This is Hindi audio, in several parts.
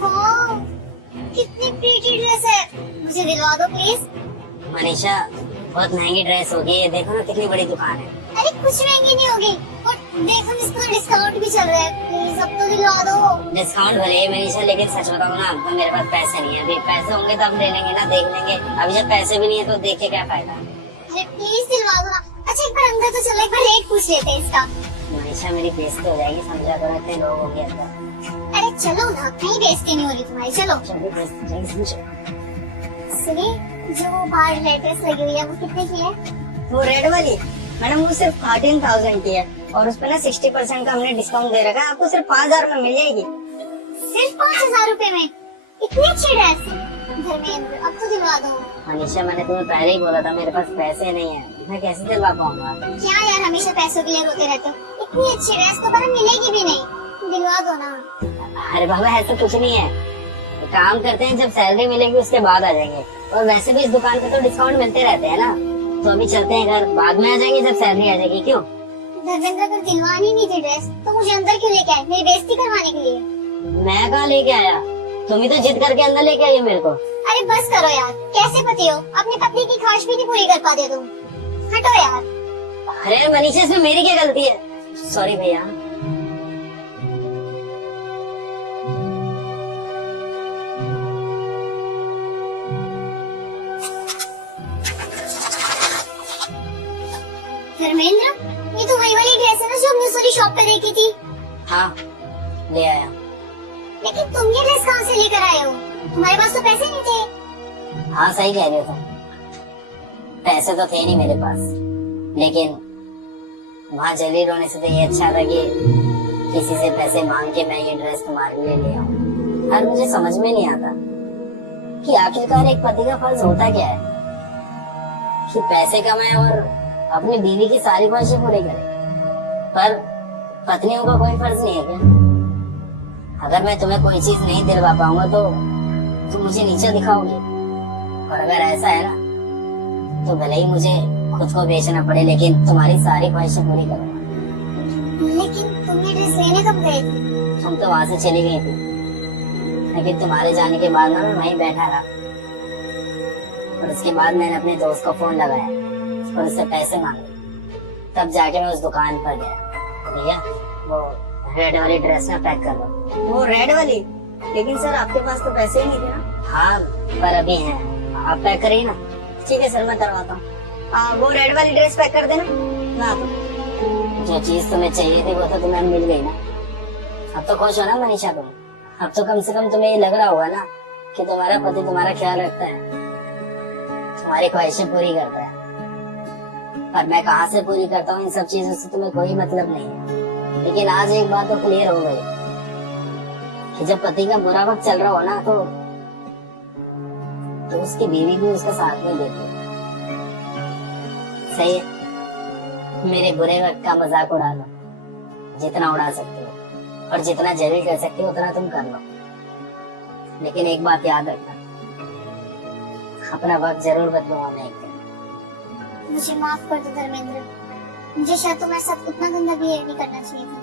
वाह, कितनी प्रीटी ड्रेस है, मुझे दिलवा दो प्लीज। मनीषा बहुत महंगी ड्रेस होगी, ये देखो ना कितनी बड़ी दुकान है। अरे कुछ महंगी नहीं होगी, और देखो इसका डिस्काउंट भी चल रहा है, प्लीज अब तो दिलवा दो। डिस्काउंट भले ही मनीषा, लेकिन सच बताऊं ना तो मेरे पास पैसे नहीं है। अभी पैसे होंगे तो हम ले लेंगे ना, देख लेंगे। अभी जब पैसे भी नहीं है तो देख के क्या फायदा। अरे प्लीज दिलवा दो ना। अच्छा एक बार अंदर तो चलो, एक बार रेट पूछ लेते हैं इसका। मनीषा मेरी बेइज्जती हो जाएगी, समझा करो, इतने लोग होंगे अंदर। अरे चलो ना, कहीं बेइज्जती नहीं हो रही तुम्हारी, चलो। सुनिए, जो बाहर लेटेस्ट लगी हुई है वो कितने की है? वो रेड वाली मैडम, वो सिर्फ 13,000 की है, और उस पर ना 60% का हमने डिस्काउंट दे रखा है। आपको सिर्फ 5,000 में मिल जाएगी। सिर्फ 5,000 रूपए में इतनी अच्छी ड्रेस? धर्मेंद्र अब तो दिलवा दो। मनीषा मैंने तुम्हें पहले ही बोला था मेरे पास पैसे नहीं है, मैं कैसे दिलवा पाऊंगा। क्या यार, हमेशा पैसों के लिए रोते रहते हो। इतनी अच्छी ड्रेस तो पर मिलेगी भी नहीं, दिलवा दो ना। अरे बाबा ऐसा कुछ नहीं है, काम करते हैं, जब सैलरी मिलेगी उसके बाद आ जाएंगे। और वैसे भी इस दुकान पे तो डिस्काउंट मिलते रहते हैं ना, तो अभी चलते हैं घर, बाद में आ जाएंगे जब सैलरी आ जाएगी। क्यों? धर्मेंद्र अगर दिलवानी नहीं थी ड्रेस तो मुझे अंदर क्यों लेके आए, मेरी बेइज्जती करवाने के लिए? मैं कहाँ लेके आया, तुम ही तो जिद करके अंदर लेके आई हो मेरे को। अरे बस करो यार, कैसे पति हो, अपनी पत्नी की ख्वाहिश भी नहीं पूरी कर पाते तुम। हटो यार। अरे मनीषा इसमें मेरी क्या गलती है? सॉरी भैया। धर्मेंद्र, ये तो वही वाली ड्रेस है ना जो हमने सूरी शॉप पे देखी थी। हाँ ले आया। लेकिन तुम ये ड्रेस कहाँ से लेकर आए हो, तुम्हारे पास तो पैसे नहीं थे। हाँ सही कह रहे हो तुम, पैसे तो थे नहीं मेरे पास, लेकिन वहाँ जलील होने से तो ये अच्छा था कि किसी से पैसे मांग के मैं ये ड्रेस तुम्हारे लिए ले आऊँ। और मुझे समझ में नहीं आता कि आखिरकार एक पति का फर्ज होता क्या है, कि पैसे कमाए और अपनी बीवी की सारी ख्वाहिशें पूरी करे। पर पत्नियों का कोई फर्ज नहीं है क्या? अगर मैं तुम्हें कोई चीज नहीं दिलवा पाऊंगा तो तुम मुझे नीचा दिखाओगे, और अगर ऐसा है ना तो भले ही मुझे खुद को बेचना पड़े, लेकिन तुम्हारी सारी ख्वाहिशें पूरी करूंगा। लेकिन तुम ये ड्रेस लेने कब गए थे? तुम तो वहां से चली गई थी, लेकिन तुम्हारे जाने के बाद ना मैं वहीं बैठा रहा, और उसके बाद मैंने अपने दोस्त को फोन लगाया और उससे पैसे मांगे, तब जाके मैं उस दुकान पर गया। भैया वो रेड वाली ड्रेस में पैक कर दो। वो रेड वाली? लेकिन सर आपके पास तो पैसे ही नहीं थे ना। हाँ पर अभी हैं, आप पैक करिए ना। ठीक है सर मैं करवाता हूँ। वो रेड वाली ड्रेस पैक कर देना। ना जो चीज तुम्हें चाहिए थी वो तो तुम्हें मिल गई ना, अब तो खुश हो ना मनीषा तुम? अब तो कम से कम तुम्हें ये लग रहा होगा ना कि तुम्हारा पति तुम्हारा ख्याल रखता है, तुम्हारी ख्वाहिशें पूरी करता है। पर मैं कहाँ से पूरी करता हूँ इन सब चीजों से तुम्हें कोई मतलब नहीं है। लेकिन आज एक बात तो क्लियर हो गई कि जब पति का बुरा वक्त चल रहा हो ना तो उसकी बीवी भी उसका साथ नहीं देती। सही है, मेरे बुरे वक्त का मजाक उड़ा लो, जितना उड़ा सकते हो, और जितना जलील कर सकते हो उतना तुम कर लो। लेकिन एक बात याद रखना, अपना वक्त जरूर बदलूंगा मैं एक दिन। मुझे माफ कर दो धर्मेंद्र, मुझे शायद तुम्हारे साथ उतना गंदा बिहेव नहीं करना चाहिए था।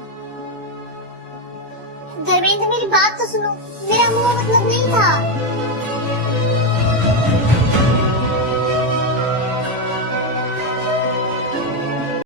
धर्मेंद्र मेरी बात तो सुनो, मेरा मुंह मतलब नहीं था।